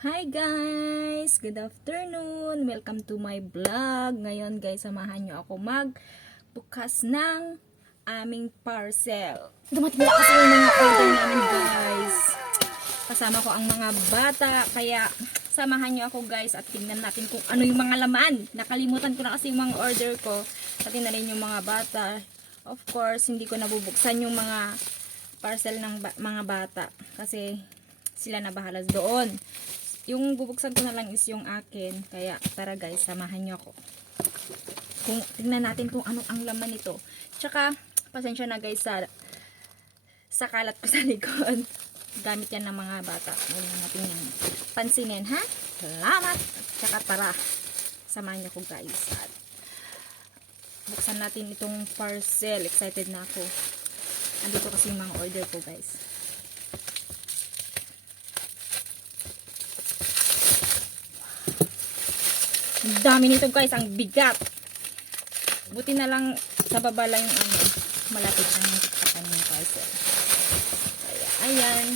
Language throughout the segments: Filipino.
Hi guys! Good afternoon! Welcome to my vlog. Ngayon guys, samahan nyo ako magbukas ng aming parcel. Dumating na kasi yung mga order namin guys. Kasama ko ang mga bata, kaya samahan nyo ako guys at tingnan natin kung ano yung mga laman. Nakalimutan ko na kasi yung mga order ko. Pati na rin yung mga bata. Of course, hindi ko nabubuksan yung mga parcel ng ba- mga bata kasi sila na bahala doon. Yung bubuksan ko na lang is yung akin. Kaya tara guys, samahan niyo ako. Kung tingnan natin kung ano ang laman nito. Tsaka pasensya na guys sa sa kalat ko sa likod. Gamit yan ng mga bata. Na natin yung pansinin ha. Salamat. Tsaka tara. Samahan niyo ko guys. At buksan natin itong parcel. Excited na ako. Andito kasi yung mga order ko guys. Dami nito guys, ang bigat. Buti na lang sa baba lang yung ano, malapit na yung takpan yung parcel. Kaya ayan,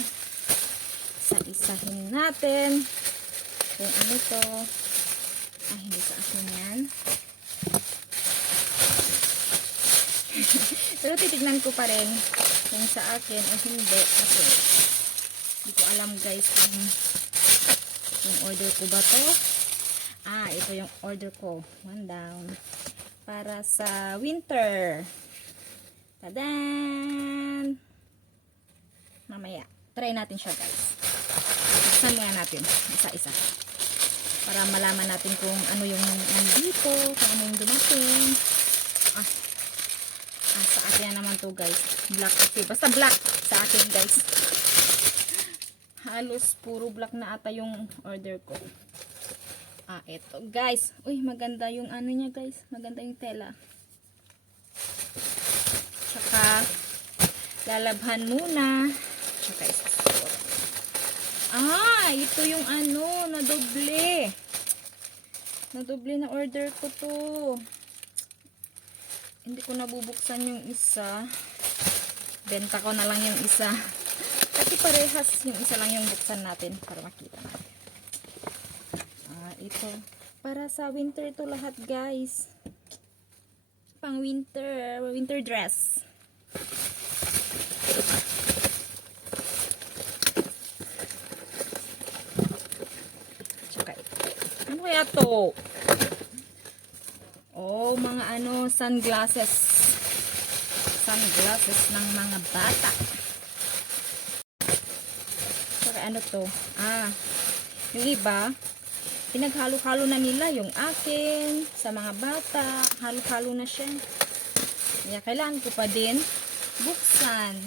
isa-isahin natin kung ano to. Ay, hindi sa akin yan. Pero titignan ko pa rin kung sa akin o hindi kasi hindi ko alam guys kung yung order ko ba to. Ah, ito yung order ko. One down. Para sa winter. Tadan! Mamaya. Try natin siya guys. Buksan muna natin. Isa-isa. Para malaman natin kung ano yung nandito, kung ano yung dumating. Ah, Ah, sa akin naman to guys. Black kasi. Basta black sa akin guys. Halos puro black na ata yung order ko. Ah, eto guys. Uy, maganda yung ano niya guys. Maganda yung tela. Tsaka, lalabhan muna. Tsaka. Ah, ito yung ano, na doble. Na doble na order ko to hindi ko nabubuksan yung isa benta ko na lang yung isa kasi parehas yung isa lang yung buksan natin para makita natin ito para sa winter to lahat guys pang winter winter dress tsaka ito ano kaya to Oh, mga ano, sunglasses. Sunglasses ng mga bata. Saka ano to? Ah, yung iba, pinaghalo-halo na nila yung akin, sa mga bata, halo-halo na siya. Kaya kailangan ko pa din buksan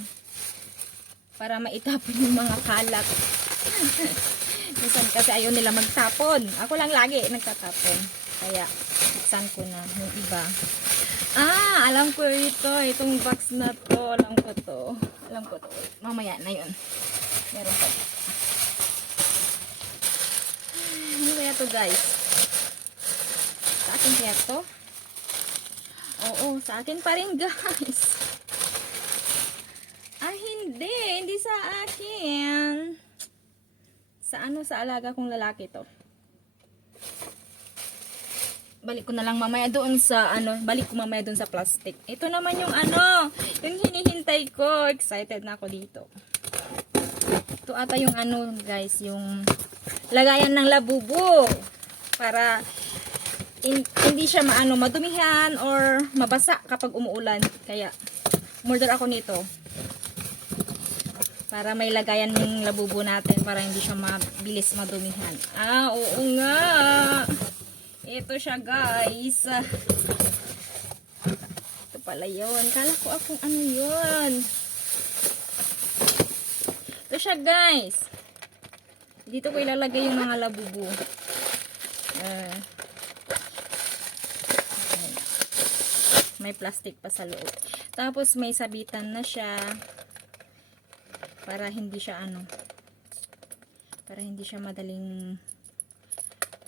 para maitapon yung mga kalat. Minsan kasi ayaw nila magtapon. Ako lang lagi nagtatapon. Kaya, buksan ko na yung iba. Ah, alam ko ito. Itong box na to. Alam ko to. Alam ko to. Mamaya na yun. Meron pa. To guys? Sa akin kaya to? Oo, sa akin pa rin guys. Ah, hindi. Hindi sa akin. Sa ano, sa alaga kong lalaki to balik ko na lang mamaya doon sa ano, balik ko mamaya doon sa plastic. Ito naman yung ano, yung hinihintay ko. Excited na ako dito. Ito ata yung ano, guys, yung lagayan ng labubo para in, hindi siya maano madumihan or mabasa kapag umuulan. Kaya murder ako nito. Para may lagayan yung labubo natin para hindi siya mabilis madumihan. Ah, oo nga. Ito siya guys. Ito pala yun. Kala ko akong ano yun. Ito siya guys. Dito ko ilalagay yung mga labubu. Uh, may plastic pa sa loob. Tapos may sabitan na siya. Para hindi siya ano. Para hindi siya madaling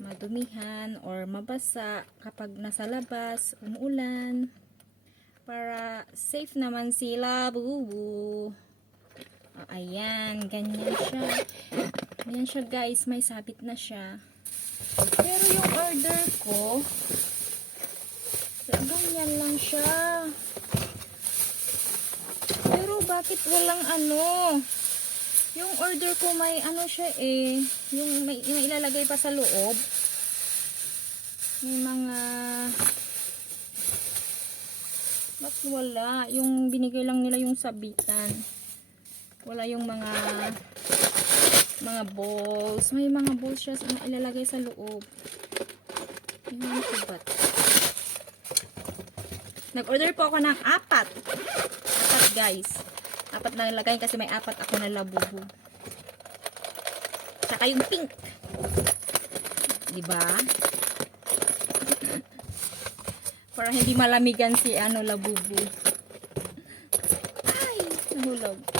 madumihan or mabasa kapag nasa labas, umuulan. Para safe naman sila, bubu. O, ayan, ganyan siya. Ayan siya guys, may sabit na siya. Pero yung order ko, ganyan lang siya. Pero bakit walang ano? Yung order ko may ano siya eh. Yung may, may ilalagay pa sa loob. May mga... Ba't wala? Yung binigay lang nila yung sabitan. Wala yung mga mga balls. May mga balls siya na ilalagay sa loob. Yung ko ba't? Nag-order po ako ng apat. Apat guys. Apat na nilagay kasi may apat ako na labubu. Saka yung pink. Diba? Para hindi malamigan si ano labubu. Ay, nahulog.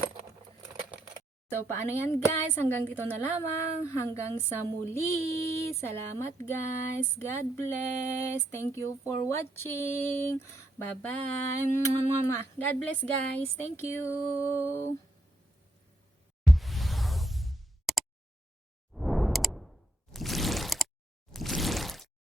So, paano yan guys? Hanggang dito na lamang. Hanggang sa muli. Salamat guys. God bless. Thank you for watching. Bye-bye. God bless guys. Thank you.